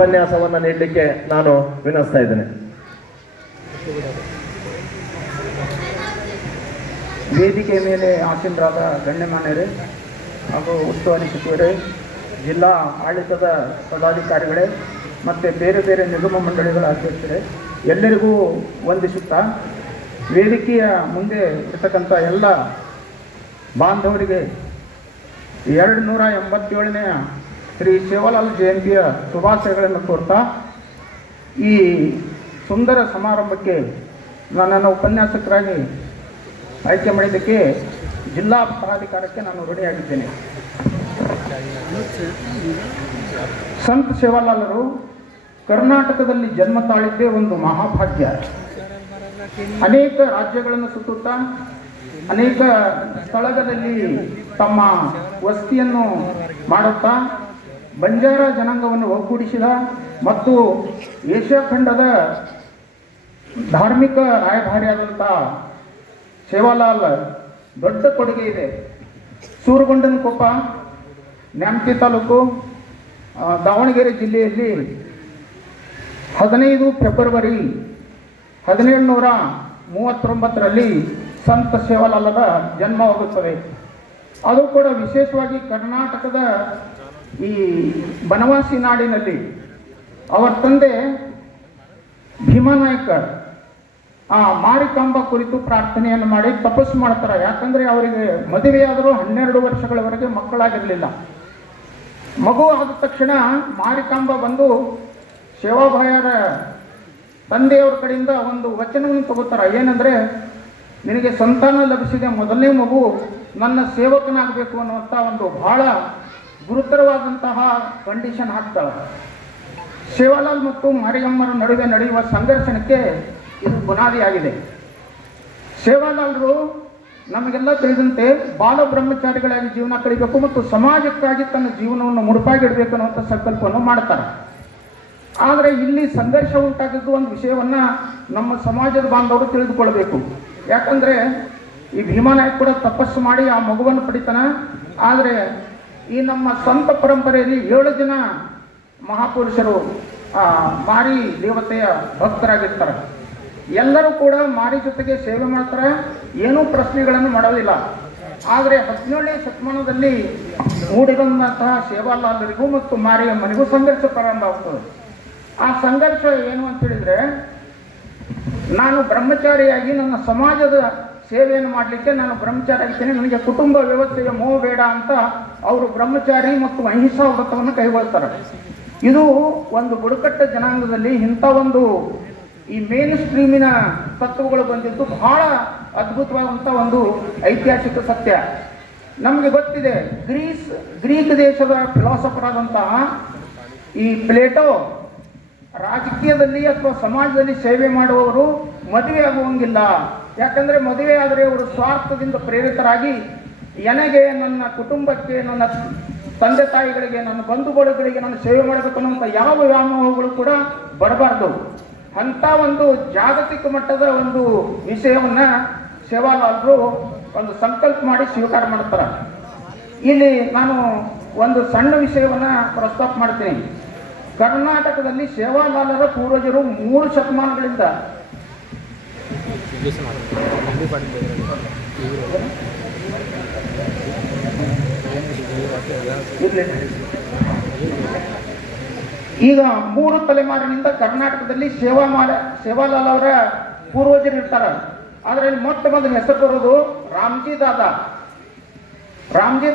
ಉಪನ್ಯಾಸವನ್ನು ನೀಡಲಿಕ್ಕೆ ನಾನು ವಿನಂತಿಸ್ತಾ ಇದ್ದೇನೆ. ವೇದಿಕೆ ಮೇಲೆ ಆಸೀನರಾದ ಗಣ್ಯಮಾನ್ಯರೇ ಹಾಗೂ ಉಸ್ತುವಾರಿ ಸಚಿವರೇ, ಜಿಲ್ಲಾ ಆಡಳಿತದ ಪದಾಧಿಕಾರಿಗಳೇ ಮತ್ತು ಬೇರೆ ಬೇರೆ ನಿಗಮ ಮಂಡಳಿಗಳ ಅಧ್ಯಕ್ಷರೇ, ಎಲ್ಲರಿಗೂ ವಂದಿಸುತ್ತಾ ವೇದಿಕೆಯ ಮುಂದೆ ಇರತಕ್ಕಂಥ ಎಲ್ಲ ಬಾಂಧವರಿಗೆ 287ನೇ ಶ್ರೀ ಸೇವಾಲಾಲ್ ಜಯಂತಿಯ ಶುಭಾಶಯಗಳನ್ನು ಕೋರ್ತಾ ಈ ಸುಂದರ ಸಮಾರಂಭಕ್ಕೆ ನನ್ನನ್ನು ಉಪನ್ಯಾಸಕರಾಗಿ ಆಯ್ಕೆ ಮಾಡಿದ್ದಕ್ಕೆ ಜಿಲ್ಲಾ ಪ್ರಾಧಿಕಾರಕ್ಕೆ ನಾನು ಋಣಿಯಾಗಿದ್ದೇನೆ. ಸಂತ ಸೇವಾಲಾಲರು ಕರ್ನಾಟಕದಲ್ಲಿ ಜನ್ಮ ತಾಳಿದ್ದೇ ಒಂದು ಮಹಾಭಾಗ್ಯ. ಅನೇಕ ರಾಜ್ಯಗಳನ್ನು ಸುತ್ತುತ್ತಾ ಅನೇಕ ಸ್ಥಳಗಳಲ್ಲಿ ತಮ್ಮ ವಸತಿಯನ್ನು ಮಾಡುತ್ತಾ ಬಂಜಾರ ಜನಾಂಗವನ್ನು ಒಗ್ಗೂಡಿಸಿದ ಮತ್ತು ಏಷ್ಯಾ ಖಂಡದ ಧಾರ್ಮಿಕ ರಾಯಭಾರಿಯಾದಂಥ ಸೇವಾಲಾಲ್ ದೊಡ್ಡ ಕೊಡುಗೆ ಇದೆ. ಸೂರಗೊಂಡನಕೊಪ್ಪ, ನ್ಯಾಮತಿ ತಾಲೂಕು, ದಾವಣಗೆರೆ ಜಿಲ್ಲೆಯಲ್ಲಿ 15 ಫೆಬ್ರವರಿ 1739ರಲ್ಲಿ ಸಂತ ಸೇವಾಲಾಲರ ಜನ್ಮವಾಗುತ್ತದೆ. ಅದು ಕೂಡ ವಿಶೇಷವಾಗಿ ಕರ್ನಾಟಕದ ಈ ಬನವಾಸಿ ನಾಡಿನಲ್ಲಿ ಅವರ ತಂದೆ ಭೀಮಾನಾಯಕ ಮಾರಿಕಾಂಬ ಕುರಿತು ಪ್ರಾರ್ಥನೆಯನ್ನು ಮಾಡಿ ತಪಸ್ಸು ಮಾಡ್ತಾರೆ. ಯಾಕಂದರೆ ಅವರಿಗೆ ಮದುವೆಯಾದರೂ 12 ವರ್ಷಗಳವರೆಗೆ ಮಕ್ಕಳಾಗಿರಲಿಲ್ಲ. ಮಗು ಆದ ತಕ್ಷಣ ಮಾರಿಕಾಂಬ ಬಂದು ಸೇವಾಭಾಯರ ತಂದೆಯವರ ಕಡೆಯಿಂದ ಒಂದು ವಚನವನ್ನು ತಗೋತಾರೆ. ಏನಂದರೆ, ನಿನಗೆ ಸಂತಾನ ಲಭಿಸಿದೆ, ಮೊದಲನೇ ಮಗು ನನ್ನ ಸೇವಕನಾಗಬೇಕು ಅನ್ನುವಂಥ ಒಂದು ಬಹಳ ಗುರುತರವಾದಂತಹ ಕಂಡೀಷನ್ ಹಾಕ್ತಾಳೆ. ಸೇವಾಲಾಲ್ ಮತ್ತು ಮಾರಿಯಮ್ಮರ ನಡುವೆ ನಡೆಯುವ ಸಂಘರ್ಷಣಕ್ಕೆ ಇದು ಬುನಾದಿಯಾಗಿದೆ. ಸೇವಾಲಾಲರು ನಮಗೆಲ್ಲ ತಿಳಿದಂತೆ ಬಾಲ ಬ್ರಹ್ಮಚಾರಿಗಳಾಗಿ ಜೀವನ ಕಳಿಬೇಕು ಮತ್ತು ಸಮಾಜಕ್ಕಾಗಿ ತನ್ನ ಜೀವನವನ್ನು ಮುಡುಪಾಗಿಡಬೇಕು ಅನ್ನುವಂಥ ಸಂಕಲ್ಪವನ್ನು ಮಾಡ್ತಾರೆ. ಆದರೆ ಇಲ್ಲಿ ಸಂಘರ್ಷ ಉಂಟಾಗಿದ್ದು ಒಂದು ವಿಷಯವನ್ನು ನಮ್ಮ ಸಮಾಜದ ಬಾಂಧವರು ತಿಳಿದುಕೊಳ್ಬೇಕು. ಯಾಕಂದರೆ ಈ ಭೀಮಾನಾಯಕ್ ಕೂಡ ತಪಸ್ಸು ಮಾಡಿ ಆ ಮಗುವನ್ನು ಪಡಿತಾನೆ. ಆದರೆ ಈ ನಮ್ಮ ಸಂತ ಪರಂಪರೆಯಲ್ಲಿ 7 ಜನ ಮಹಾಪುರುಷರು ಮಾರಿ ದೇವತೆಯ ಭಕ್ತರಾಗಿರ್ತಾರೆ. ಎಲ್ಲರೂ ಕೂಡ ಮಾರಿ ಜೊತೆಗೆ ಸೇವೆ ಮಾಡ್ತಾರೆ, ಏನೂ ಪ್ರಶ್ನೆಗಳನ್ನು ಮಾಡೋದಿಲ್ಲ. ಆದರೆ 17ನೇ ಶತಮಾನದಲ್ಲಿ ಮೂಡಿಬಂದಂತಹ ಸೇವಾಲಾಲರಿಗೂ ಮತ್ತು ಮಾರಿಯಮ್ಮನಿಗೂ ಸಂಘರ್ಷ ಪ್ರಾರಂಭ ಆಗ್ತದೆ. ಆ ಸಂಘರ್ಷ ಏನು ಅಂತ ಹೇಳಿದರೆ, ನಾನು ಬ್ರಹ್ಮಚಾರಿಯಾಗಿ ನನ್ನ ಸಮಾಜದ ಸೇವೆಯನ್ನು ಮಾಡಲಿಕ್ಕೆ ನಾನು ಬ್ರಹ್ಮಚಾರಿ ಆಗ್ತೇನೆ, ನನಗೆ ಕುಟುಂಬ ವ್ಯವಸ್ಥೆಯ ಮೋಹ ಬೇಡ ಅಂತ ಅವರು ಬ್ರಹ್ಮಚಾರಿ ಮತ್ತು ಅಹಿಂಸಾ ವ್ರತವನ್ನು ಕೈಗೊಳ್ತಾರೆ. ಇದು ಒಂದು ಬುಡಕಟ್ಟ ಜನಾಂಗದಲ್ಲಿ ಇಂಥ ಒಂದು ಈ ಮೇನ್ ಸ್ಟ್ರೀಮಿನ ತತ್ವಗಳು ಬಂದಿದ್ದು ಬಹಳ ಅದ್ಭುತವಾದಂಥ ಒಂದು ಐತಿಹಾಸಿಕ ಸತ್ಯ. ನಮಗೆ ಗೊತ್ತಿದೆ, ಗ್ರೀಕ್ ದೇಶದ ಫಿಲಾಸಫರ್ ಆದಂತಹ ಈ ಪ್ಲೇಟೋ ರಾಜಕೀಯದಲ್ಲಿ ಅಥವಾ ಸಮಾಜದಲ್ಲಿ ಸೇವೆ ಮಾಡುವವರು ಮದುವೆ ಆಗುವಂಗಿಲ್ಲ. ಯಾಕಂದರೆ ಮದುವೆ ಆದರೆ ಅವರು ಸ್ವಾರ್ಥದಿಂದ ಪ್ರೇರಿತರಾಗಿ ನನಗೆ, ನನ್ನ ಕುಟುಂಬಕ್ಕೆ, ನನ್ನ ತಂದೆ ತಾಯಿಗಳಿಗೆ, ನನ್ನ ಬಂಧು ಬಳಗಗಳಿಗೆ ನಾನು ಸೇವೆ ಮಾಡಬೇಕು ಅನ್ನುವಂಥ ಯಾವ ವ್ಯಾಮೋಹಗಳು ಕೂಡ ಬರಬಾರ್ದು. ಅಂಥ ಒಂದು ಜಾಗತಿಕ ಮಟ್ಟದ ಒಂದು ವಿಷಯವನ್ನು ಸೇವಾಲಾಲರು ಒಂದು ಸಂಕಲ್ಪ ಮಾಡಿ ಸ್ವೀಕಾರ ಮಾಡ್ತಾರೆ. ಇಲ್ಲಿ ನಾನು ಒಂದು ಸಣ್ಣ ವಿಷಯವನ್ನು ಪ್ರಸ್ತಾಪ ಮಾಡ್ತೀನಿ. ಕರ್ನಾಟಕದಲ್ಲಿ ಸೇವಾಲಾಲರ ಪೂರ್ವಜರು 3 ಶತಮಾನಗಳಿಂದ ಈಗ 3 ತಲೆಮಾರಿನಿಂದ ಕರ್ನಾಟಕದಲ್ಲಿ ಸೇವಾಲಾಲ್ ಅವರ ಪೂರ್ವಜರು ಇರ್ತಾರೆ. ಅದರಲ್ಲಿ ಮೊಟ್ಟ ಮೊದಲ ಹೆಸರು ಬರೋದು ರಾಮ್ಜಿ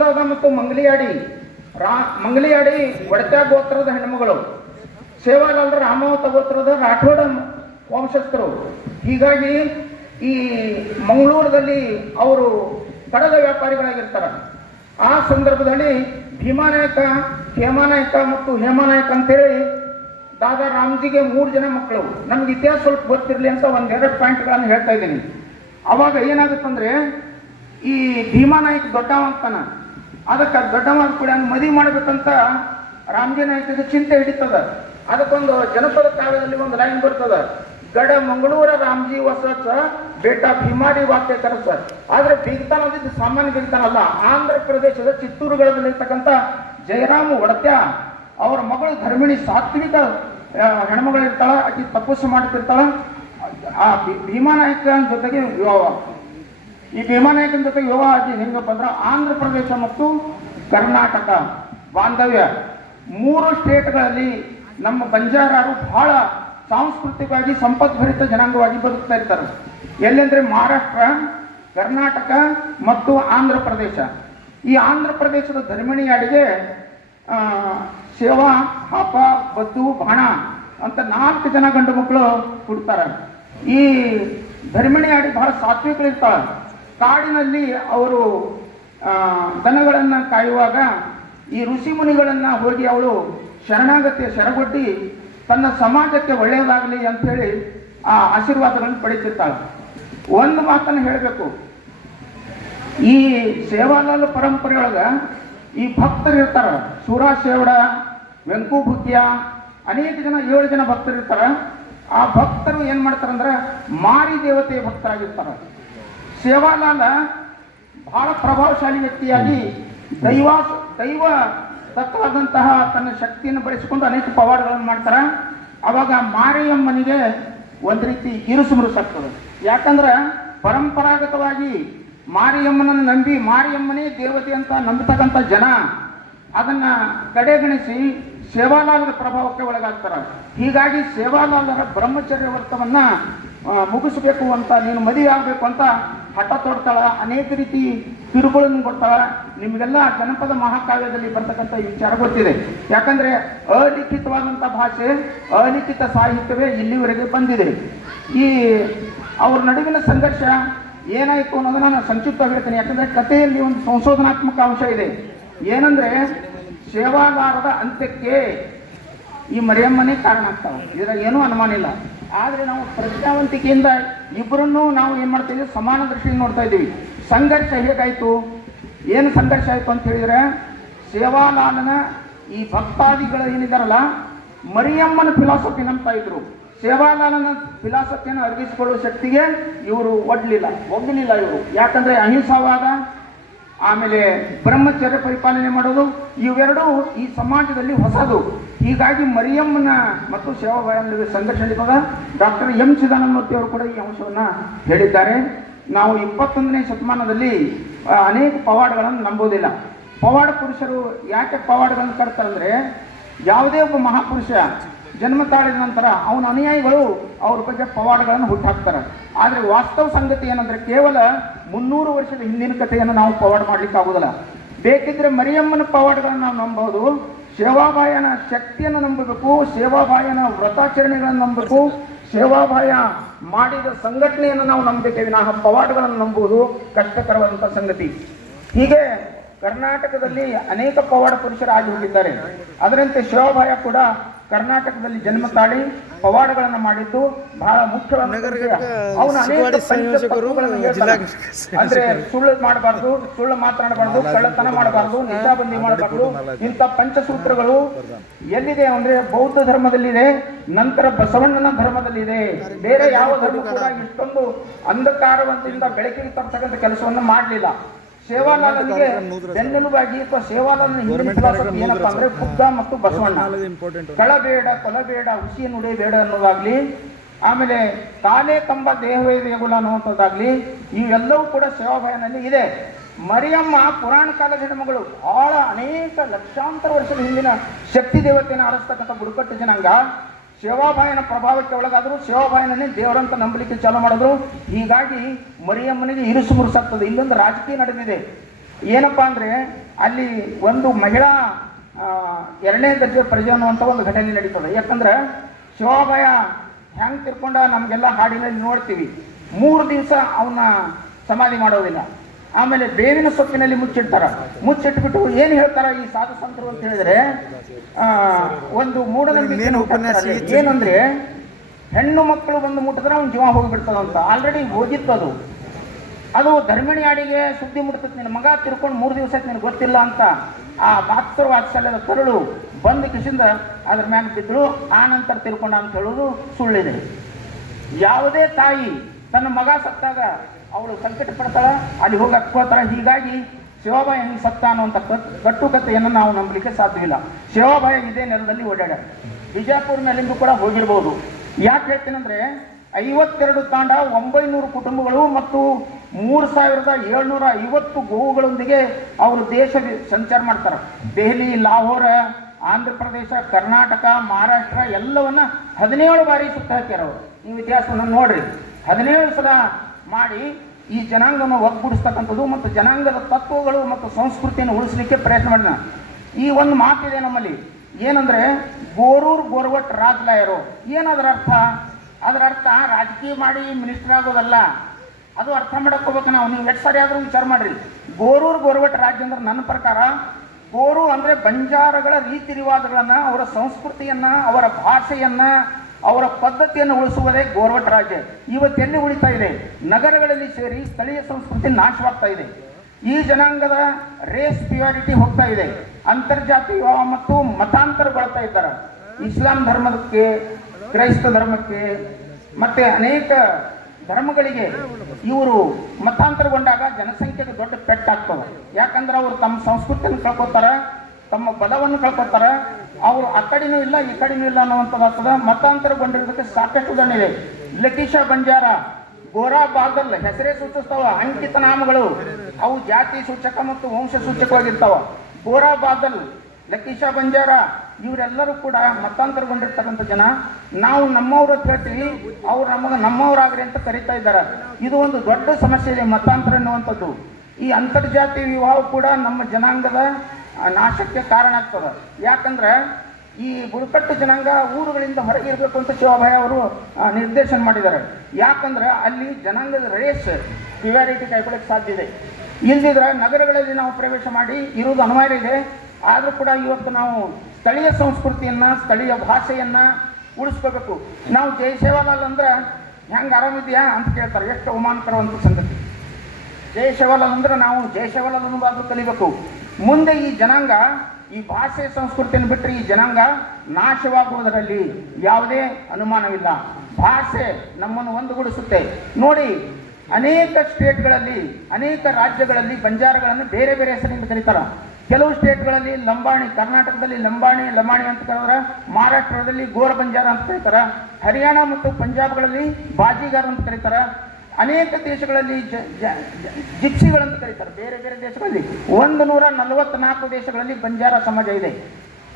ದಾದಾ ಮತ್ತು ಮಂಗಲಿಯಾಡಿ ಒಡತ್ಯಾ ಗೋತ್ರದ ಹೆಣ್ಣುಮಗಳು. ಸೇವಾಲಾಲರ ರಾಮಾವತ ಗೋತ್ರದ ರಾಠೋಡ ವಂಶಸ್ಥರು. ಹೀಗಾಗಿ ಈ ಮಂಗಳೂರಲ್ಲಿ ಅವರು ಕಡದ ವ್ಯಾಪಾರಿಗಳಾಗಿರ್ತಾರೆ. ಆ ಸಂದರ್ಭದಲ್ಲಿ ಭೀಮಾನಾಯಕ, ಹೇಮಾನಾಯಕ ಮತ್ತು ಹೇಮಾನಾಯಕ್ ಅಂತೇಳಿ ದಾದಾ ರಾಮ್ಜಿಗೆ 3 ಜನ ಮಕ್ಕಳು. ನಮ್ಗೆ ಇತಿಹಾಸ ಸ್ವಲ್ಪ ಗೊತ್ತಿರಲಿ ಅಂತ 1-2 ಪಾಯಿಂಟ್ಗಳನ್ನು ಹೇಳ್ತಾ ಇದ್ದೀನಿ. ಅವಾಗ ಏನಾಗುತ್ತಂದರೆ, ಈ ಭೀಮಾನಾಯಕ್ ದೊಡ್ಡವ ಅಂತಾನೆ, ಅದಕ್ಕೆ ದೊಡ್ಡವ ಕೂಡ ಮದುವೆ ಮಾಡಬೇಕಂತ ರಾಮ್ಜಿ ನಾಯಕಗೆ ಚಿಂತೆ ಹಿಡಿತದ. ಅದಕ್ಕೊಂದು ಜನಪದ ಕಾವ್ಯದಲ್ಲಿ ಒಂದು ಲೈನ್ ಬರ್ತದೆ, ಗಡ ಮಂಗಳೂರ ರಾಮ್ಜಿ ವಸಸ ಬೇಟ ಭೀಮಾಡಿ ವಾಕ್ಯ ಕರಸ. ಆದರೆ ಬೀಗ್ತಾನ ಅನ್ನೋದು ಸಾಮಾನ್ಯ ಬೀಗ್ತಾನಲ್ಲ. ಆಂಧ್ರ ಪ್ರದೇಶದ ಚಿತ್ತೂರುಗಳಲ್ಲಿರ್ತಕ್ಕಂಥ ಜಯರಾಮ್ ಒಡತ್ಯ ಅವರ ಮಗಳು ಧರ್ಮಿಣಿ ಸಾತ್ವಿಕ ಹೆಣ್ಮಗಳು ಇರ್ತಾಳ, ಆಕಿ ತಪಸ್ಸು ಮಾಡ್ತಿರ್ತಾಳ. ಆ ಭೀಮಾನಾಯಕನ ಜೊತೆಗೆ ವಿವಾಹ. ಈ ಭೀಮಾನಾಯಕನ ಜೊತೆಗೆ ವಿವಾಹ ಆಗಿ ಹೆಂಗಪ್ಪ ಅಂದ್ರೆ ಆಂಧ್ರ ಪ್ರದೇಶ ಮತ್ತು ಕರ್ನಾಟಕ ಬಾಂಧವ್ಯ 3 ಸ್ಟೇಟ್ಗಳಲ್ಲಿ ನಮ್ಮ ಬಂಜಾರರು ಬಹಳ ಸಾಂಸ್ಕೃತಿಕವಾಗಿ ಸಂಪದ್ಭರಿತ ಜನಾಂಗವಾಗಿ ಬದುಕ್ತಾ ಇರ್ತಾರೆ. ಎಲ್ಲೆಂದ್ರೆ ಮಹಾರಾಷ್ಟ್ರ, ಕರ್ನಾಟಕ ಮತ್ತು ಆಂಧ್ರ ಪ್ರದೇಶ. ಈ ಆಂಧ್ರ ಪ್ರದೇಶದ ಧರ್ಮಿಣಿಯಾಡಿಗೆ ಸೇವಾ, ಹಾಪ, ಬದ್ದು, ಬಾಣ ಅಂತ 4 ಜನ ಗಂಡು ಮಕ್ಕಳು ಹುಡ್ತಾರೆ. ಈ ಧರ್ಮಿಣಿಯಾಡಿ ಬಹಳ ಸಾತ್ವಿಕರಿರ್ತಾಳೆ. ಕಾಡಿನಲ್ಲಿ ಅವರು ದನಗಳನ್ನು ಕಾಯುವಾಗ ಈ ಋಷಿ ಮುನಿಗಳನ್ನು ಹೋಗಿ ಅವಳು ಶರಣಗೊಡ್ಡಿ ತನ್ನ ಸಮಾಜಕ್ಕೆ ಒಳ್ಳೆಯದಾಗಲಿ ಅಂಥೇಳಿ ಆ ಆಶೀರ್ವಾದಗಳನ್ನು ಪಡೀತಿರ್ತಾಳೆ. ಒಂದು ಮಾತನ್ನು ಹೇಳಬೇಕು, ಈ ಸೇವಾಲಾಲ್ ಪರಂಪರೆಯೊಳಗೆ ಈ ಭಕ್ತರು ಇರ್ತಾರೆ. ಸೂರಾ ಶೇವಡ, ವೆಂಕು ಭುಗ್ಯ, ಅನೇಕ ಜನ 7 ಜನ ಭಕ್ತರು ಇರ್ತಾರೆ. ಆ ಭಕ್ತರು ಏನು ಮಾಡ್ತಾರಂದ್ರೆ ಮಾರಿ ದೇವತೆಯ ಭಕ್ತರಾಗಿರ್ತಾರೆ. ಸೇವಾಲಾಲ ಬಹಳ ಪ್ರಭಾವಶಾಲಿ ವ್ಯಕ್ತಿಯಾಗಿ ದೈವ ದತ್ತವಾದಂತಹ ತನ್ನ ಶಕ್ತಿಯನ್ನು ಬಳಸಿಕೊಂಡು ಅನೇಕ ಪವಾಡಗಳನ್ನು ಮಾಡ್ತಾರೆ. ಅವಾಗ ಮಾರಿಯಮ್ಮನಿಗೆ ಒಂದು ರೀತಿ ಇರುಸು ಮುರುಸಾಗ್ತದೆ. ಯಾಕಂದ್ರೆ ಪರಂಪರಾಗತವಾಗಿ ಮಾರಿಯಮ್ಮನನ್ನು ನಂಬಿ ಮಾರಿಯಮ್ಮನೇ ದೇವತೆ ಅಂತ ನಂಬತಕ್ಕಂಥ ಜನ ಅದನ್ನ ಕಡೆಗಣಿಸಿ ಸೇವಾಲಾಲರ ಪ್ರಭಾವಕ್ಕೆ ಒಳಗಾಗ್ತಾರೆ. ಹೀಗಾಗಿ ಸೇವಾಲಾಲರ ಬ್ರಹ್ಮಚರ್ಯ ವ್ರತವನ್ನ ಮುಗಿಸಬೇಕು ಅಂತ, ನೀನು ಮದುವೆ ಆಗಬೇಕು ಅಂತ ಹಠ ತೊಡ್ತಾಳ. ಅನೇಕ ರೀತಿ ತಿರುಗಳನ್ನು ಕೊಡ್ತಾಳ. ನಿಮಗೆಲ್ಲ ಜನಪದ ಮಹಾಕಾವ್ಯದಲ್ಲಿ ಬರ್ತಕ್ಕಂಥ ವಿಚಾರ ಗೊತ್ತಿದೆ. ಯಾಕಂದ್ರೆ ಅಲಿಖಿತವಾದಂಥ ಭಾಷೆ, ಅಲಿಖಿತ ಸಾಹಿತ್ಯವೇ ಇಲ್ಲಿವರೆಗೆ ಬಂದಿದೆ. ಈ ಅವ್ರ ನಡುವಿನ ಸಂಘರ್ಷ ಏನಾಯಿತು ಅನ್ನೋದನ್ನ ನಾನು ಸಂಕ್ಷಿಪ್ತವಾಗಿ ಹೇಳ್ತೀನಿ. ಯಾಕಂದ್ರೆ ಕಥೆಯಲ್ಲಿ ಒಂದು ಸಂಶೋಧನಾತ್ಮಕ ಅಂಶ ಇದೆ. ಏನಂದ್ರೆ ಸೇವಾಗಾರದ ಅಂತ್ಯಕ್ಕೆ ಈ ಮರಿಯಮ್ಮನೇ ಕಾರಣ ಆಗ್ತಾವೆ. ಇದ್ರಾಗ ಏನೂ ಅನುಮಾನ ಇಲ್ಲ. ಆದರೆ ನಾವು ಪ್ರಜ್ಞಾವಂತಿಕೆಯಿಂದ ಇಬ್ಬರನ್ನೂ ನಾವು ಏನು ಮಾಡ್ತಾ ಸಮಾನ ದೃಷ್ಟಿಯಿಂದ ನೋಡ್ತಾ ಇದ್ದೀವಿ. ಸಂಘರ್ಷ ಹೇಗಾಯಿತು, ಏನು ಸಂಘರ್ಷ ಆಯಿತು ಅಂತ ಹೇಳಿದರೆ, ಸೇವಾಲಾಲನ ಈ ಭಕ್ತಾದಿಗಳು ಏನಿದಾರಲ್ಲ ಮರಿಯಮ್ಮನ ಫಿಲಾಸಫಿ ನಂಬ್ತಾ ಇದ್ರು. ಸೇವಾಲಾಲನ ಫಿಲಾಸಫಿಯನ್ನು ಅರ್ಗಿಸಿಕೊಳ್ಳುವ ಶಕ್ತಿಗೆ ಇವರು ಒಡ್ಲಿಲ್ಲ ಇವರು. ಯಾಕಂದ್ರೆ ಅಹಿಂಸಾವಾದ, ಆಮೇಲೆ ಬ್ರಹ್ಮಚರ್ಯ ಪರಿಪಾಲನೆ ಮಾಡೋದು, ಇವೆರಡೂ ಈ ಸಮಾಜದಲ್ಲಿ ಹೊಸದು. ಹೀಗಾಗಿ ಮರಿಯಮ್ಮನ ಮತ್ತು ಸೇವಾಬಾಯಿ ನಡುವೆ ಸಂಘರ್ಷ ನಡೀತದ. ಡಾಕ್ಟರ್ ಎಂ ಚಿದಾನಂದಮೂರ್ತಿ ಅವರು ಕೂಡ ಈ ಅಂಶವನ್ನು ಹೇಳಿದ್ದಾರೆ. ನಾವು 21ನೇ ಶತಮಾನದಲ್ಲಿ ಅನೇಕ ಪವಾಡಗಳನ್ನು ನಂಬೋದಿಲ್ಲ. ಪವಾಡ ಪುರುಷರು ಯಾಕೆ ಪವಾಡಗಳನ್ನು ಕಟ್ತಾರೆ ಅಂದರೆ, ಯಾವುದೇ ಒಬ್ಬ ಮಹಾಪುರುಷ ಜನ್ಮ ತಾಳಿದ ನಂತರ ಅವನ ಅನುಯಾಯಿಗಳು ಅವ್ರ ಬಗ್ಗೆ ಪವಾಡಗಳನ್ನು ಹುಟ್ಟಾಕ್ತಾರೆ. ಆದರೆ ವಾಸ್ತವ ಸಂಗತಿ ಏನಂದ್ರೆ, ಕೇವಲ 300 ವರ್ಷದ ಹಿಂದಿನ ಕಥೆಯನ್ನು ನಾವು ಪವಾಡ ಮಾಡ್ಲಿಕ್ಕೆ ಆಗುದಿಲ್ಲ. ಬೇಕಿದ್ರೆ ಮರಿಯಮ್ಮನ ಪವಾಡಗಳನ್ನು ನಾವು ನಂಬೋದು, ಸೇವಾಬಾಯನ ಶಕ್ತಿಯನ್ನು ನಂಬಬೇಕು, ಸೇವಾಬಾಯನ ವ್ರತಾಚರಣೆಗಳನ್ನು ನಂಬಬೇಕು, ಸೇವಾಬಾಯ ಮಾಡಿದ ಸಂಘಟನೆಯನ್ನು ನಾವು ನಂಬಬೇಕೆ ವಿನಃ ಪವಾಡಗಳನ್ನು ನಂಬುವುದು ಕಷ್ಟಕರವಾದಂಥ ಸಂಗತಿ. ಹೀಗೆ ಕರ್ನಾಟಕದಲ್ಲಿ ಅನೇಕ ಪವಾಡ ಪುರುಷರಾಗಿ ಹೋಗಿದ್ದಾರೆ. ಅದರಂತೆ ಸೇವಾಬಾಯ ಕೂಡ ಕರ್ನಾಟಕದಲ್ಲಿ ಜನ್ಮ ತಾಳಿ ಪವಾಡಗಳನ್ನು ಮಾಡಿದ್ದು ಬಹಳ ಮುಖ್ಯವಾದ. ಅವನು ಅನೇಕ ಅಂದ್ರೆ ಸುಳ್ಳು ಮಾಡಬಾರ್ದು, ಸುಳ್ಳು ಮಾತನಾಡಬಾರ್ದು, ಕಳ್ಳತನ ಮಾಡಬಾರ್ದು, ನಿಶಾಬಂದಿ ಮಾಡಬಾರ್ದು, ಇಂಥ ಪಂಚಸೂತ್ರಗಳು ಎಲ್ಲಿದೆ ಅಂದ್ರೆ ಬೌದ್ಧ ಧರ್ಮದಲ್ಲಿದೆ, ನಂತರ ಬಸವಣ್ಣನ ಧರ್ಮದಲ್ಲಿದೆ. ಬೇರೆ ಯಾವ ಧರ್ಮ ಕೂಡ ಇಷ್ಟೊಂದು ಅಂಧಕಾರವಂತದಿಂದ ಬೆಳಕಿಗೆ ತರ್ತಕ್ಕಂಥ ಕೆಲಸವನ್ನು ಮಾಡಲಿಲ್ಲ. ಸೇವಾಲಾಲನಿಗೆ ಬೆನ್ನೆಲುಬಾಗಿ ಅಥವಾ ಸೇವಾಲಾಲನ ಏನಪ್ಪಾ ಅಂದ್ರೆ ಬುದ್ಧ ಮತ್ತು ಬಸವಣ್ಣ. ಕಳಬೇಡ, ಕೊಲಬೇಡ, ಹುಸಿ ನುಡಿ ಬೇಡ ಅನ್ನೋದಾಗ್ಲಿ, ಆಮೇಲೆ ಕಾಲೇ ಕಂಬ ದೇಹವೇ ದೇಗುಲ ಅನ್ನುವಂಥದ್ದಾಗ್ಲಿ, ಇವೆಲ್ಲವೂ ಕೂಡ ಸೇವಾಬಾಯನಲ್ಲಿ ಇದೆ. ಮರಿಯಮ್ಮ ಪುರಾಣ ಕಾಲದ ಹೆಣ್ಮಗಳು, ಬಹಳ ಅನೇಕ ಲಕ್ಷಾಂತರ ವರ್ಷದ ಹಿಂದಿನ ಶಕ್ತಿ ದೇವತೆಯನ್ನು ಆರಿಸ್ತಕ್ಕಂಥ ಬುಡಕಟ್ಟು ಜನಾಂಗ. ಸೇವಾಬಾಯನ ಪ್ರಭಾವಕ್ಕೆ ಒಳಗಾದ್ರು, ಸೇವಾಬಾಯನನ್ನೇ ದೇವರಂತ ನಂಬಲಿಕ್ಕೆ ಚಾಲು ಮಾಡಿದ್ರು. ಹೀಗಾಗಿ ಮರಿಯಮ್ಮನಿಗೆ ಇರುಸು ಮುರುಸಾಗ್ತದೆ. ಇಲ್ಲೊಂದು ರಾಜಕೀಯ ನಡೆದಿದೆ. ಏನಪ್ಪಾ ಅಂದ್ರೆ, ಅಲ್ಲಿ ಒಂದು ಮಹಿಳಾ 2ನೇ ದರ್ಜೆ ಪ್ರಜೆ ಅನ್ನುವಂಥ ಒಂದು ಘಟನೆ ನಡೀತದೆ. ಯಾಕಂದ್ರೆ ಸೇವಾಬಾಯ ಹೆಂಗೆ ತಿರ್ಕೊಂಡ ನಮಗೆಲ್ಲ ಹಾಡಿನಲ್ಲಿ ನೋಡ್ತೀವಿ. 3 ದಿವಸ ಅವನ್ನ ಸಮಾಧಿ ಮಾಡೋದಿಲ್ಲ. ಆಮೇಲೆ ಬೇವಿನ ಸೊಪ್ಪಿನಲ್ಲಿ ಮುಚ್ಚಿಟ್ಬಿಟ್ಟು ಏನು ಹೇಳ್ತಾರ ಈ ಸಾಧು ಸಂತರು ಅಂತ ಹೇಳಿದ್ರೆ, ಒಂದು ಮೂಢನಂಬಿಕೆ ಏನಂದ್ರೆ, ಹೆಣ್ಣು ಮಕ್ಕಳು ಬಂದು ಮುಟ್ಟಿದ್ರೆ ಅವ್ನ ಜೀವ ಹೋಗಿಬಿಡ್ತದಂತ. ಆಲ್ರೆಡಿ ಹೋಗಿತ್ತದು. ಅದು ಧರ್ಮಿಣಿ ಆಡಿಗೆ ಸುದ್ದಿ ಮುಟ್ತದೆ, ನಿನ್ನ ಮಗ ತಿರ್ಕೊಂಡು 3 ದಿವಸಕ್ಕೆ ನಿನಗೆ ಗೊತ್ತಿಲ್ಲ ಅಂತ. ಆ ಮಾತೃ ವಾತ್ಸಲ್ಯದ ಕರುಳು ಬಂದು ಕಿಸಿಂದ ಅದ್ರ ಮ್ಯಾಗ ಬಿದ್ದಳು. ಆ ನಂತರ ತಿರ್ಕೊಂಡ ಅಂತ ಹೇಳೋದು ಸುಳ್ಳಿದೆ. ಯಾವುದೇ ತಾಯಿ ತನ್ನ ಮಗ ಸತ್ತಾಗ ಅವಳು ಸಂಕಟ ಪಡ್ತಾಳ, ಅಲ್ಲಿ ಹೋಗಿ ಹತ್ಕೋತಾಳ. ಹೀಗಾಗಿ ಶಿವಾಬಾಯಿ ಹೆಂಗೆ ಸತ್ತ ಅನ್ನುವಂಥ ಕಟ್ಟುಕತೆಯನ್ನು ನಾವು ನಂಬಲಿಕ್ಕೆ ಸಾಧ್ಯವಿಲ್ಲ. ಶಿವಾಬಾಯಿ ಇದೇ ನೆಲದಲ್ಲಿ ಓಡಾಡ ಬಿಜಾಪುರ ಮೇಲಿಂದ ಕೂಡ ಹೋಗಿರ್ಬೋದು. ಯಾಕೆ ಹೇಳ್ತೀನಂದ್ರೆ 52 ತಾಂಡ 900 ಕುಟುಂಬಗಳು ಮತ್ತು 3750 ಗೋವುಗಳೊಂದಿಗೆ ಅವರು ದೇಶ ಸಂಚಾರ ಮಾಡ್ತಾರೆ. ದೆಹಲಿ, ಲಾಹೋರ, ಆಂಧ್ರ ಪ್ರದೇಶ, ಕರ್ನಾಟಕ, ಮಹಾರಾಷ್ಟ್ರ ಎಲ್ಲವನ್ನ 17 ಬಾರಿ ಸುತ್ತ ಹಾಕ್ಯಾರ ಅವರು. ನೀವು ಇತಿಹಾಸವನ್ನು ನೋಡ್ರಿ, 17 ಸಲ ಮಾಡಿ ಈ ಜನಾಂಗವನ್ನು ಒಗ್ಗೂಡಿಸ್ತಕ್ಕಂಥದ್ದು ಮತ್ತು ಜನಾಂಗದ ತತ್ವಗಳು ಮತ್ತು ಸಂಸ್ಕೃತಿಯನ್ನು ಉಳಿಸಲಿಕ್ಕೆ ಪ್ರಯತ್ನ ಮಾಡಿದ. ಈ ಒಂದು ಮಾತಿದೆ ನಮ್ಮಲ್ಲಿ, ಏನಂದ್ರೆ ಗೋರೂರ್ ಗೋರ್ವಟ್ ರಾಜ್ಲಾಯರು. ಏನದರ ಅರ್ಥ? ಅದರ ಅರ್ಥ ರಾಜಕೀಯ ಮಾಡಿ ಮಿನಿಸ್ಟರ್ ಆಗೋದಲ್ಲ. ಅದು ಅರ್ಥ ಮಾಡಕ್ಕೋಬೇಕು ನಾವು. ನೀವು ಎಷ್ಟು ಸರಿ ಆದರೂ ವಿಚಾರ ಮಾಡ್ರಿ. ಗೋರೂರ್ ಗೋರ್ವಟ್ ರಾಜ್ಯ ಅಂದ್ರೆ ನನ್ನ ಪ್ರಕಾರ ಗೋರು ಅಂದ್ರೆ ಬಂಜಾರಗಳ ರೀತಿ ರಿವಾಜುಗಳನ್ನ, ಅವರ ಸಂಸ್ಕೃತಿಯನ್ನ, ಅವರ ಭಾಷೆಯನ್ನ, ಅವರ ಪದ್ಧತಿಯನ್ನು ಉಳಿಸುವುದೇ ಗೋರ್ವಟ್ ರಾಜ್ಯ. ಇವತ್ತೆಲ್ಲಿ ಉಳಿತಾ ಇದೆ? ನಗರಗಳಲ್ಲಿ ಸೇರಿ ಸ್ಥಳೀಯ ಸಂಸ್ಕೃತಿ ನಾಶವಾಗ್ತಾ ಇದೆ. ಈ ಜನಾಂಗದ ರೇಸ್ ಪ್ಯೂರಿಟಿ ಹೋಗ್ತಾ ಇದೆ. ಅಂತರ್ಜಾತಿ ವಿವಾಹ ಮತ್ತು ಮತಾಂತರಗೊಳ್ತಾ ಇದ್ದಾರೆ. ಇಸ್ಲಾಂ ಧರ್ಮಕ್ಕೆ, ಕ್ರೈಸ್ತ ಧರ್ಮಕ್ಕೆ ಮತ್ತೆ ಅನೇಕ ಧರ್ಮಗಳಿಗೆ ಇವರು ಮತಾಂತರಗೊಂಡಾಗ ಜನಸಂಖ್ಯೆಗೆ ದೊಡ್ಡ ಪೆಟ್ಟಾಗ್ತದೆ. ಯಾಕಂದ್ರೆ ಅವರು ತಮ್ಮ ಸಂಸ್ಕೃತಿಯನ್ನು ಕಳ್ಕೊತಾರ, ತಮ್ಮ ಬಲವನ್ನು ಕಳ್ಕೊತಾರ. ಅವರು ಆ ಕಡೆನೂ ಇಲ್ಲ ಈ ಕಡೆನೂ ಇಲ್ಲ ಅನ್ನುವಂಥದ್ದಾಗ್ತದೆ. ಮತಾಂತರಗೊಂಡಿರೋದಕ್ಕೆ ಸಾಕಷ್ಟು ಉದಾಹರಣೆ ಇದೆ. ಲತೀಶಾ ಬಂಜಾರ, ಗೋರಾ ಬಾದಲ್ ಹೆಸರೇ ಸೂಚಿಸ್ತಾವ. ಅಂಕಿತ ನಾಮಗಳು ಅವು ಜಾತಿ ಸೂಚಕ ಮತ್ತು ವಂಶ ಸೂಚಕವಾಗಿರ್ತಾವ. ಗೋರಾ ಬಾದಲ್, ಲತೀಶಾ ಬಂಜಾರ ಇವರೆಲ್ಲರೂ ಕೂಡ ಮತಾಂತರಗೊಂಡಿರ್ತಕ್ಕಂಥ ಜನ. ನಾವು ನಮ್ಮವ್ರು ಅಂತ ಹೇಳ್ತೀವಿ, ಅವ್ರು ನಮಗೆ ನಮ್ಮವರಾಗ್ರಿ ಅಂತ ಕರೀತಾ ಇದ್ದಾರೆ. ಇದು ಒಂದು ದೊಡ್ಡ ಸಮಸ್ಯೆ ಇದೆ, ಮತಾಂತರ ಅನ್ನುವಂಥದ್ದು. ಈ ಅಂತರ್ಜಾತಿ ವಿವಾಹ ಕೂಡ ನಮ್ಮ ಜನಾಂಗದ ನಾಶಕ್ಕೆ ಕಾರಣ ಆಗ್ತದೆ. ಯಾಕಂದ್ರೆ ಈ ಬುಡಕಟ್ಟು ಜನಾಂಗ ಊರುಗಳಿಂದ ಹೊರಗೆ ಇರಬೇಕು ಅಂತ ಶಿವಾಬಾಯಿ ಅವರು ನಿರ್ದೇಶನ ಮಾಡಿದ್ದಾರೆ. ಯಾಕಂದ್ರೆ ಅಲ್ಲಿ ಜನಾಂಗದ ರೇಸ್ ಪ್ಯೂರಿಟಿ ಕೈಗೊಳ್ಳಕ್ಕೆ ಸಾಧ್ಯ ಇದೆ. ಇಲ್ದಿದ್ರೆ ನಗರಗಳಲ್ಲಿ ನಾವು ಪ್ರವೇಶ ಮಾಡಿ ಇರುವುದು ಅನಿವಾರ್ಯ ಇದೆ. ಆದರೂ ಕೂಡ ಇವತ್ತು ನಾವು ಸ್ಥಳೀಯ ಸಂಸ್ಕೃತಿಯನ್ನ, ಸ್ಥಳೀಯ ಭಾಷೆಯನ್ನ ಉಳಿಸ್ಕೋಬೇಕು. ನಾವು ಜೈ ಸೇವಾಲಾಲ್ ಅಂದ್ರೆ ಹೆಂಗೆ ಆರಾಮಿದೆಯಾ ಅಂತ ಕೇಳ್ತಾರೆ. ಎಷ್ಟು ಅವಮಾನಕರವಂತ ಸಂಗತಿ. ಜೈ ಸೇವಾಲಾಲ್ ಅಂದ್ರೆ ನಾವು ಜೈ ಸೇವಾಲಾಲ್ ಅನ್ನೋದಾದ್ರೂ ಕಲಿಬೇಕು. ಮುಂದೆ ಈ ಜನಾಂಗ ಈ ಭಾಷೆ ಸಂಸ್ಕೃತಿಯನ್ನು ಬಿಟ್ಟರೆ ಈ ಜನಾಂಗ ನಾಶವಾಗುವುದರಲ್ಲಿ ಯಾವುದೇ ಅನುಮಾನವಿಲ್ಲ. ಭಾಷೆ ನಮ್ಮನ್ನು ಒಂದುಗೂಡಿಸುತ್ತೆ. ನೋಡಿ, ಅನೇಕ ಸ್ಟೇಟ್ಗಳಲ್ಲಿ, ಅನೇಕ ರಾಜ್ಯಗಳಲ್ಲಿ ಬಂಜಾರಗಳನ್ನು ಬೇರೆ ಬೇರೆ ಹೆಸರಿನಿಂದ ಕರೀತಾರೆ. ಕೆಲವು ಸ್ಟೇಟ್ಗಳಲ್ಲಿ ಲಂಬಾಣಿ, ಕರ್ನಾಟಕದಲ್ಲಿ ಲಂಬಾಣಿ ಅಂತ ಕರೆದ್ರೆ, ಮಹಾರಾಷ್ಟ್ರದಲ್ಲಿ ಗೋರ ಬಂಜಾರ ಅಂತ ಕರೀತಾರೆ, ಹರಿಯಾಣ ಮತ್ತು ಪಂಜಾಬ್ಗಳಲ್ಲಿ ಬಾಜಿಗಾರ್ ಅಂತ ಕರೀತಾರೆ, ಅನೇಕ ದೇಶಗಳಲ್ಲಿ ಜಿಪ್ಸಿಗಳಂತ ಕರೀತಾರೆ. ಬೇರೆ ಬೇರೆ ದೇಶಗಳಲ್ಲಿ 144 ದೇಶಗಳಲ್ಲಿ ಬಂಜಾರ ಸಮಾಜ ಇದೆ.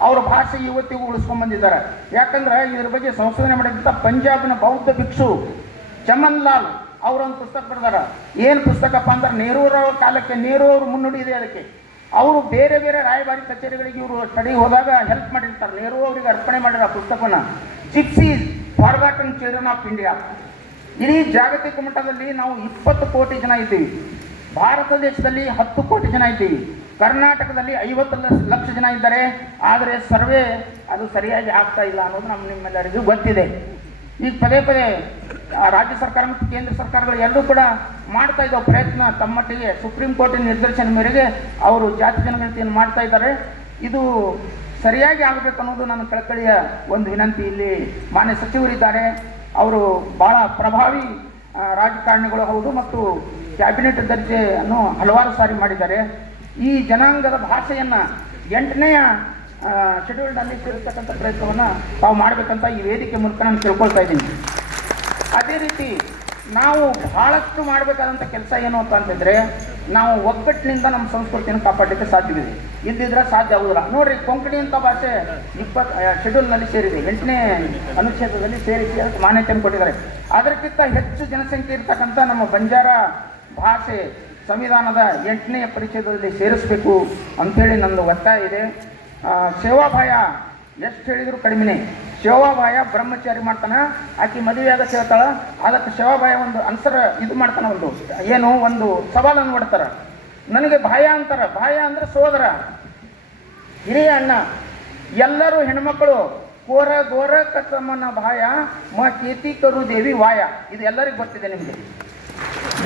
ಅವರ ಭಾಷೆ ಇವತ್ತಿಗೂ ಉಳಿಸ್ಕೊಂಡ್ ಬಂದಿದ್ದಾರೆ. ಯಾಕಂದ್ರೆ ಇದ್ರ ಬಗ್ಗೆ ಸಂಶೋಧನೆ ಮಾಡಿದಂಥ ಪಂಜಾಬ್ನ ಬೌದ್ಧ ಭಿಕ್ಷು ಚಮನ್ ಲಾಲ್ ಅವರೊಂದು ಪುಸ್ತಕ ಬರೆದಾರ. ಏನು ಪುಸ್ತಕಪ್ಪ ಅಂದ್ರೆ ನೆಹರೂರವರ ಕಾಲಕ್ಕೆ, ನೆಹರು ಅವರು ಮುನ್ನುಡಿ ಇದೆ ಅದಕ್ಕೆ. ಅವರು ಬೇರೆ ಬೇರೆ ರಾಯಭಾರಿ ಕಚೇರಿಗಳಿಗೆ ಇವರು ಸ್ಟಡಿ ಹೋದಾಗ ಹೆಲ್ಪ್ ಮಾಡಿರ್ತಾರೆ. ನೆಹರು ಅವರಿಗೆ ಅರ್ಪಣೆ ಮಾಡಿರೋ ಪುಸ್ತಕನ ಜಿಪ್ಸೀಸ್ ಫಾರ್ಗಾಟನ್ ಚಿಲ್ಡ್ರನ್ ಆಫ್ ಇಂಡಿಯಾ. ಇಡೀ ಜಾಗತಿಕ ಮಟ್ಟದಲ್ಲಿ ನಾವು 20 ಕೋಟಿ ಜನ ಇದ್ದೀವಿ. ಭಾರತ ದೇಶದಲ್ಲಿ 10 ಕೋಟಿ ಜನ ಇದ್ದೀವಿ. ಕರ್ನಾಟಕದಲ್ಲಿ 50 ಲಕ್ಷ ಜನ ಇದ್ದಾರೆ. ಆದರೆ ಸರ್ವೆ ಅದು ಸರಿಯಾಗಿ ಆಗ್ತಾ ಇಲ್ಲ ಅನ್ನೋದು ನಿಮ್ಮೆಲ್ಲರಿಗೂ ಗೊತ್ತಿದೆ. ಈಗ ಪದೇ ಪದೇ ರಾಜ್ಯ ಸರ್ಕಾರ ಮತ್ತು ಕೇಂದ್ರ ಸರ್ಕಾರಗಳು ಎರಡೂ ಕೂಡ ಮಾಡ್ತಾ ಇದ್ದಾವೆ ಪ್ರಯತ್ನ. ತಮ್ಮಟ್ಟಿಗೆ ಸುಪ್ರೀಂ ಕೋರ್ಟಿನ ನಿರ್ದೇಶನ ಮೇರೆಗೆ ಅವರು ಜಾತಿ ಜನಗಣತಿಯನ್ನು ಮಾಡ್ತಾ ಇದ್ದಾರೆ. ಇದು ಸರಿಯಾಗಿ ಆಗಬೇಕು ಅನ್ನೋದು ನನ್ನ ಕಳಕಳಿಯ ಒಂದು ವಿನಂತಿ. ಇಲ್ಲಿ ಮಾನ್ಯ ಸಚಿವರಿದ್ದಾರೆ, ಅವರು ಬಹಳ ಪ್ರಭಾವಿ ರಾಜಕಾರಣಿಗಳು ಹೌದು ಮತ್ತು ಕ್ಯಾಬಿನೆಟ್ ದರ್ಜೆಯನ್ನು ಹಲವಾರು ಸಾರಿ ಮಾಡಿದ್ದಾರೆ. ಈ ಜನಾಂಗದ ಭಾಷೆಯನ್ನು 8ನೇ ಶೆಡ್ಯೂಲ್ನಲ್ಲಿ ಸೇರಿಸ್ತಕ್ಕಂಥ ಪ್ರಯತ್ನವನ್ನು ತಾವು ಮಾಡಬೇಕಂತ ಈ ವೇದಿಕೆ ಮೂಲಕ ನಾನು ತಿಳ್ಕೊಳ್ತಾ ಇದ್ದೀನಿ. ಅದೇ ರೀತಿ ನಾವು ಬಹಳಷ್ಟು ಮಾಡಬೇಕಾದಂಥ ಕೆಲಸ ಏನು ಅಂತಂತಂದರೆ, ನಾವು ಒಗ್ಗಟ್ಟಿನಿಂದ ನಮ್ಮ ಸಂಸ್ಕೃತಿಯನ್ನು ಕಾಪಾಡಲಿಕ್ಕೆ ಸಾಧ್ಯವಿದೆ. ಇಲ್ದಿದ್ರೆ ಸಾಧ್ಯ ಆಗುವುದಿಲ್ಲ. ನೋಡ್ರಿ, ಕೊಂಕಣಿ ಅಂತ ಭಾಷೆ 20 ಶೆಡ್ಯೂಲ್ನಲ್ಲಿ ಸೇರಿದೆ. 8ನೇ ಅನುಚ್ಛೇದದಲ್ಲಿ ಸೇರಿಸಿ ಅದಕ್ಕೆ ಮಾನ್ಯತೆಯನ್ನು ಕೊಟ್ಟಿದ್ದಾರೆ. ಅದಕ್ಕಿಂತ ಹೆಚ್ಚು ಜನಸಂಖ್ಯೆ ಇರ್ತಕ್ಕಂಥ ನಮ್ಮ ಬಂಜಾರ ಭಾಷೆ ಸಂವಿಧಾನದ 8ನೇ ಪರಿಚ್ಛೇದದಲ್ಲಿ ಸೇರಿಸಬೇಕು ಅಂಥೇಳಿ ನನ್ನದು ಒತ್ತಾಯ ಇದೆ. ಸೇವಾಭಾಯ ಎಷ್ಟು ಹೇಳಿದ್ರು ಕಡಿಮೆನೇ. ಶಿವಾಭಾಯ ಬ್ರಹ್ಮಚಾರಿ ಮಾಡ್ತಾನೆ, ಆಕೆ ಮದುವೆ ಆಗಕ್ಕೆ ಹೇಳ್ತಾಳ. ಅದಕ್ಕೆ ಶಿವಾಭಾಯ ಒಂದು ಆನ್ಸರ್ ಇದು ಮಾಡ್ತಾನೆ, ಒಂದು ಸವಾಲನ್ನು ಮಾಡ್ತಾರೆ. ನನಗೆ ಭಾಯ ಅಂತಾರೆ. ಭಾಯ ಅಂದ್ರೆ ಸೋದರ, ಹಿರಿಯ ಅಣ್ಣ. ಎಲ್ಲರೂ ಹೆಣ್ಮಕ್ಕಳು ಕೋರ ಗೋರ ಕತ್ತಮ್ಮನ ಭಾಯ ಮ ಕೇತಿ ಕರು ದೇವಿ ವಾಯ. ಇದು ಎಲ್ಲರಿಗೂ ಗೊತ್ತಿದೆ ನಿಮಗೆ.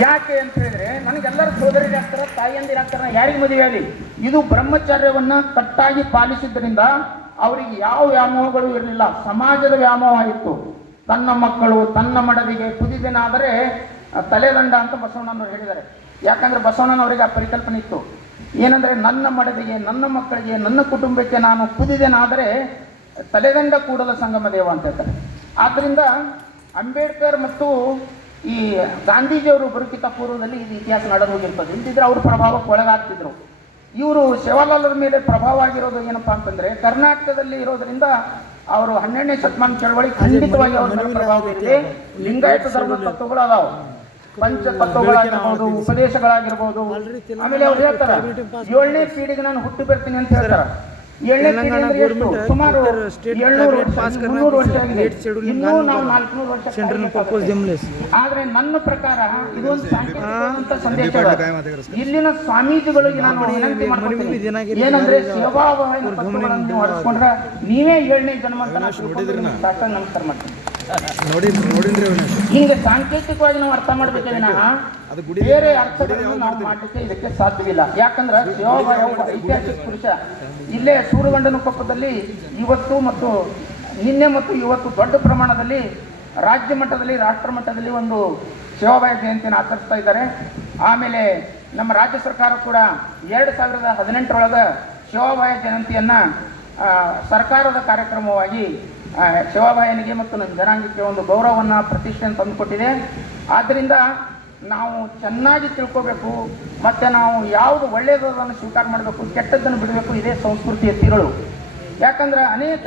ಯಾಕೆ ಅಂತ ಹೇಳಿದ್ರೆ, ನನಗೆಲ್ಲರೂ ಸೋದರಿಗೆ ಆಗ್ತಾರೆ, ತಾಯಿಯಂದಿರಾಗ್ತಾರೆ, ಯಾರಿಗೆ ಮದುವೆ ಆಗಲಿ. ಇದು ಬ್ರಹ್ಮಚರ್ಯವನ್ನು ಕಟ್ಟಾಗಿ ಪಾಲಿಸಿದ್ರಿಂದ ಅವರಿಗೆ ಯಾವ ವ್ಯಾಮೋಹಗಳು ಇರಲಿಲ್ಲ. ಸಮಾಜದ ವ್ಯಾಮೋಹ ಇತ್ತು. ತನ್ನ ಮಕ್ಕಳು ತನ್ನ ಮಡದಿಗೆ ಕುದಿದಿನಾದರೆ ತಲೆದಂಡ ಅಂತ ಬಸವಣ್ಣನವರು ಹೇಳಿದ್ದಾರೆ. ಯಾಕಂದ್ರೆ ಬಸವಣ್ಣನವರಿಗೆ ಆ ಪರಿಕಲ್ಪನೆ ಇತ್ತು. ಏನಂದರೆ ನನ್ನ ಮಡದಿಗೆ, ನನ್ನ ಮಕ್ಕಳಿಗೆ, ನನ್ನ ಕುಟುಂಬಕ್ಕೆ ನಾನು ಕುದಿದೆನಾದರೆ ತಲೆದಂಡ ಕೂಡಲ ಸಂಗಮ ದೇವ ಅಂತ ಹೇಳ್ತಾರೆ. ಆದ್ದರಿಂದ ಅಂಬೇಡ್ಕರ್ ಮತ್ತು ಈ ಗಾಂಧೀಜಿಯವರು ಬರುಕಿತ ಪೂರ್ವದಲ್ಲಿ ಇದು ಇತಿಹಾಸ ನಡೆದು ಹೋಗಿರ್ತದೆ. ಇಲ್ದಿದ್ರೆ ಅವರು ಪ್ರಭಾವಕ್ಕೆ ಒಳಗಾಗ್ತಿದ್ರು. ಇವರು ಸೇವಾಲಾಲರ ಮೇಲೆ ಪ್ರಭಾವ ಆಗಿರೋದು ಏನಪ್ಪಾ ಅಂತಂದರೆ ಕರ್ನಾಟಕದಲ್ಲಿ ಇರೋದರಿಂದ ಅವರು 12ನೇ ಶತಮಾನ ಚಳವಳಿ ಖಂಡಿತವಾಗಿ ಅವ್ರ ಮೇಲೆ ಪ್ರಭಾವ ಬೀರಿದೆ. ಲಿಂಗಾಯತ ಧರ್ಮದ ತತ್ವಗಳು ಅದಾವು, ಪಂಚ ತತ್ವಗಳಾಗಿರ್ಬೋದು, ಉಪದೇಶಗಳಾಗಿರ್ಬೋದು. ಆಮೇಲೆ ಅವ್ರು ಹೇಳ್ತಾರೆ 7ನೇ ಪೀಳಿಗೆ ನಾನು ಹುಟ್ಟು ಬರ್ತೀನಿ ಅಂತ ಹೇಳ್ತಾರೆ. 7ನೇ ಪೀಳಿಗೆ ಅಂದ್ರೆ ಎಷ್ಟು? ಸುಮಾರು 700 ವರ್ಷ, 300 ವರ್ಷ ಆಗಿದೆ. ಇನ್ನೂ ನಾವು 400 ವರ್ಷ. ಆದ್ರೆ ನನ್ನ ಪ್ರಕಾರ ಇದೊಂದು ಸಾಂಕೇತಿಕ ಸಂದೇಶ. ಇಲ್ಲಿನ ಸ್ವಾಮೀಜಿಗಳಿಗೆ ನಾನು ವಿನಂತಿ ಮಾಡ್ತೀನಿ, ಏನಂದ್ರೆ ಸೇವಾಭಾವನ ತತ್ವಗಳನ್ನು ನೀವು ಅಳಿಸ್ಕೊಂಡ್ರೆ ನೀವೇ 7ನೇ ಜನ್ಮ ಅಂತ ನಮಸ್ಕಾರ ಮಾಡ್ತೀನಿ. ಹಿಂಗೆ ಸಾಂಕೇತಿಕವಾಗಿ ನಾವು ಅರ್ಥ ಮಾಡಬೇಕೇ ವಿನಃ ಬೇರೆ ಅರ್ಥಗಳನ್ನು ನಾವು ಮಾಡಲಿಕ್ಕೆ ಇದಕ್ಕೆ ಸಾಧ್ಯವಿಲ್ಲ. ಯಾಕಂದ್ರೆ ಸೇವಾಭಾವ ಒಬ್ಬ ಐತಿಹಾಸಿಕ ಪುರುಷ. ಇಲ್ಲೇ ಸೂರಗಂಡನ ಕೊಪ್ಪದಲ್ಲಿ ಇವತ್ತು ಮತ್ತು ನಿನ್ನೆ ಮತ್ತು ಇವತ್ತು ದೊಡ್ಡ ಪ್ರಮಾಣದಲ್ಲಿ ರಾಜ್ಯ ಮಟ್ಟದಲ್ಲಿ, ರಾಷ್ಟ್ರ ಮಟ್ಟದಲ್ಲಿ ಒಂದು ಸೇವಾಭಾವ ಜಯಂತಿಯನ್ನು ಆಚರಿಸ್ತಾ ಇದ್ದಾರೆ. ಆಮೇಲೆ ನಮ್ಮ ರಾಜ್ಯ ಸರ್ಕಾರ ಕೂಡ 2018 ಸೇವಾಭಾವ ಜಯಂತಿಯನ್ನು ಸರ್ಕಾರದ ಕಾರ್ಯಕ್ರಮವಾಗಿ ಸೇವಾಭಾಯನಿಗೆ ಮತ್ತು ನಮ್ಮ ಜನಾಂಗಕ್ಕೆ ಒಂದು ಗೌರವವನ್ನು, ಪ್ರತಿಷ್ಠೆಯನ್ನು ತಂದುಕೊಟ್ಟಿದೆ. ಆದ್ದರಿಂದ ನಾವು ಚೆನ್ನಾಗಿ ತಿಳ್ಕೋಬೇಕು, ಮತ್ತು ನಾವು ಯಾವುದು ಒಳ್ಳೆಯದನ್ನು ಸ್ವೀಕಾರ ಮಾಡಬೇಕು, ಕೆಟ್ಟದ್ದನ್ನು ಬಿಡಬೇಕು. ಇದೇ ಸಂಸ್ಕೃತಿಯ ತಿರುಳು. ಯಾಕಂದ್ರೆ ಅನೇಕ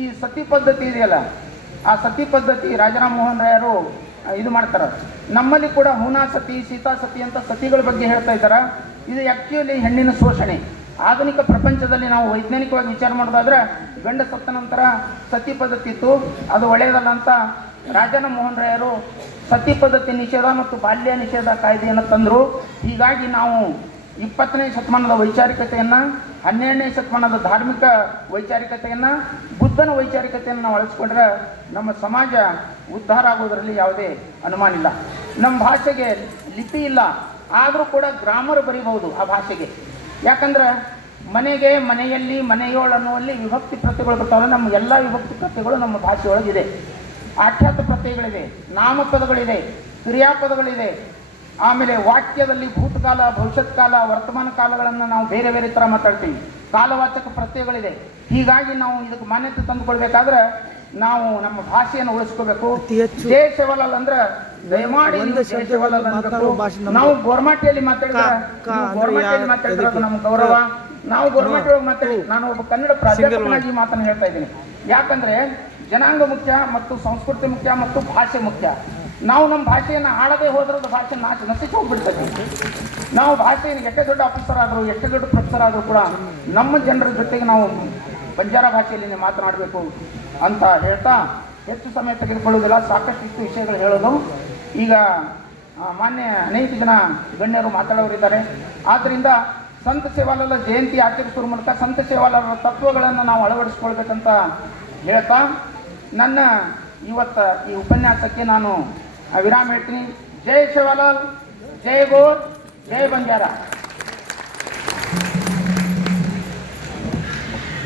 ಈ ಸತಿ ಪದ್ಧತಿ ಇದೆಯಲ್ಲ, ಆ ಸತಿ ಪದ್ಧತಿ ರಾಜಾರಾಮ್ ಮೋಹನ್ ರಾಯರು ಇದು ಮಾಡ್ತಾರೆ. ನಮ್ಮಲ್ಲಿ ಕೂಡ ಹೂನಾ ಸತಿ, ಸೀತಾ ಸತಿ ಅಂತ ಸತಿಗಳ ಬಗ್ಗೆ ಹೇಳ್ತಾ ಇದ್ದಾರೆ. ಇದು ಆ್ಯಕ್ಚುಲಿ ಹೆಣ್ಣಿನ ಶೋಷಣೆ. ಆಧುನಿಕ ಪ್ರಪಂಚದಲ್ಲಿ ನಾವು ವೈಜ್ಞಾನಿಕವಾಗಿ ವಿಚಾರ ಮಾಡೋದಾದ್ರೆ ಗಂಡ ಸತ್ತ ನಂತರ ಸತಿ ಪದ್ಧತಿ ಇತ್ತು, ಅದು ಒಳ್ಳೆಯದಲ್ಲ ಅಂತ ರಾಜಾರಾಮ್ ಮೋಹನ್ ರಾಯರು ಸತಿ ಪದ್ಧತಿ ನಿಷೇಧ ಮತ್ತು ಬಾಲ್ಯ ನಿಷೇಧ ಕಾಯ್ದೆಯನ್ನು ತಂದರು. ಹೀಗಾಗಿ ನಾವು 20ನೇ ಶತಮಾನದ ವೈಚಾರಿಕತೆಯನ್ನು, 12ನೇ ಶತಮಾನದ ಧಾರ್ಮಿಕ ವೈಚಾರಿಕತೆಯನ್ನು, ಬುದ್ಧನ ವೈಚಾರಿಕತೆಯನ್ನು ನಾವು ಅಳಿಸ್ಕೊಂಡ್ರೆ ನಮ್ಮ ಸಮಾಜ ಉದ್ಧಾರ ಆಗೋದರಲ್ಲಿ ಯಾವುದೇ ಅನುಮಾನ ಇಲ್ಲ. ನಮ್ಮ ಭಾಷೆಗೆ ಲಿಪಿ ಇಲ್ಲ, ಆದರೂ ಕೂಡ ಗ್ರಾಮರ್ ಬರೀಬಹುದು ಆ ಭಾಷೆಗೆ. ಯಾಕಂದ್ರೆ ಮನೆಗೆ, ಮನೆಯಲ್ಲಿ, ಮನೆಯೋಳು ಅನ್ನುವಲ್ಲಿ ವಿಭಕ್ತಿ ಪ್ರತ್ಯಯಗಳು ಬರ್ತಾವೆ. ನಮ್ಮ ಎಲ್ಲ ವಿಭಕ್ತಿ ಪ್ರತ್ಯಯಗಳು ನಮ್ಮ ಭಾಷೆಯೊಳಗಿದೆ. ಆಖ್ಯಾತ ಪ್ರತ್ಯಯಗಳಿದೆ, ನಾಮಪದಗಳಿದೆ, ಕ್ರಿಯಾಪದಗಳಿದೆ. ಆಮೇಲೆ ವಾಕ್ಯದಲ್ಲಿ ಭೂತಕಾಲ, ಭವಿಷ್ಯತ್ ಕಾಲ, ವರ್ತಮಾನ ಕಾಲಗಳನ್ನು ನಾವು ಬೇರೆ ಬೇರೆ ಥರ ಮಾತಾಡ್ತೀವಿ. ಕಾಲವಾಚಕ ಪ್ರತ್ಯಯಗಳಿದೆ. ಹೀಗಾಗಿ ನಾವು ಇದಕ್ಕೆ ಮಾನ್ಯತೆ ತಂದುಕೊಳ್ಬೇಕಾದ್ರೆ ನಾವು ನಮ್ಮ ಭಾಷೆಯನ್ನು ಉಳಿಸ್ಕೋಬೇಕು. ಜಯ ಶಿವಲಾಲ್ ಅಂದ್ರೆ ದಯಮಾಡಿ ಜಯ ಶಿವಲಾಲ್ ಅನ್ಬೇಕು. ನಾವು ಗೋರ್ಮಾಟಿಯಲ್ಲಿ ಮಾತಾಡಿದ್ರೆ ಅದು ನಮ್ಮ ಗೌರವ. ನಾವು ಗೋರ್ಮಾಟಿ ಒಳಗೆ ಮಾತಾಡಿ, ನಾನು ಒಬ್ಬ ಕನ್ನಡ ಪ್ರಾಧ್ಯಾಪಕನಾಗಿ ಮಾತನ್ನು ಹೇಳ್ತಾ ಇದ್ದೀನಿ. ಯಾಕಂದ್ರೆ ಜನಾಂಗ ಮುಖ್ಯ ಮತ್ತು ಸಂಸ್ಕೃತಿ ಮುಖ್ಯ ಮತ್ತು ಭಾಷೆ ಮುಖ್ಯ. ನಾವು ನಮ್ಮ ಭಾಷೆಯನ್ನು ಆಳದೆ ಹೋದ್ರದ ಭಾಷೆ ನಶಿಸಿ ಹೋಗ್ಬಿಡ್ತೈತಿ. ನಾವು ಭಾಷೆಯನ್ನು ಎಷ್ಟೇ ದೊಡ್ಡ ಆಫೀಸರ್ ಆದರೂ, ಎಷ್ಟೇ ದೊಡ್ಡ ಪ್ರೊಫೆಸರ್ ಆದರೂ ಕೂಡ ನಮ್ಮ ಜನರ ಜೊತೆಗೆ ನಾವು ಬಂಜಾರ ಭಾಷೆಯಲ್ಲಿ ಮಾತನಾಡಬೇಕು ಅಂತ ಹೇಳ್ತಾ ಹೆಚ್ಚು ಸಮಯ ತೆಗೆದುಕೊಳ್ಳುವುದಿಲ್ಲ. ಸಾಕಷ್ಟು ಇಷ್ಟು ವಿಷಯಗಳು ಹೇಳೋದು. ಈಗ ಮಾನ್ಯ ಅನೇಕ ಜನ ಗಣ್ಯರು ಮಾತಾಡೋರಿದ್ದಾರೆ. ಆದ್ದರಿಂದ ಸಂತ ಸೇವಾಲಾಲ ಜಯಂತಿ ಆಚರಿಸುವ ಮೂಲಕ ಸಂತ ಸೇವಾಲಾಲರ ತತ್ವಗಳನ್ನು ನಾವು ಅಳವಡಿಸ್ಕೊಳ್ಬೇಕಂತ ಹೇಳ್ತಾ ನನ್ನ ಇವತ್ತು ಈ ಉಪನ್ಯಾಸಕ್ಕೆ ನಾನು ವಿರಾಮ ಹೇಳ್ತೀನಿ. ಜೈ ಸೇವಾಲಾಲ್, ಜೈ ಗೋರ್, ಜೈ ಬಂಜಾರ.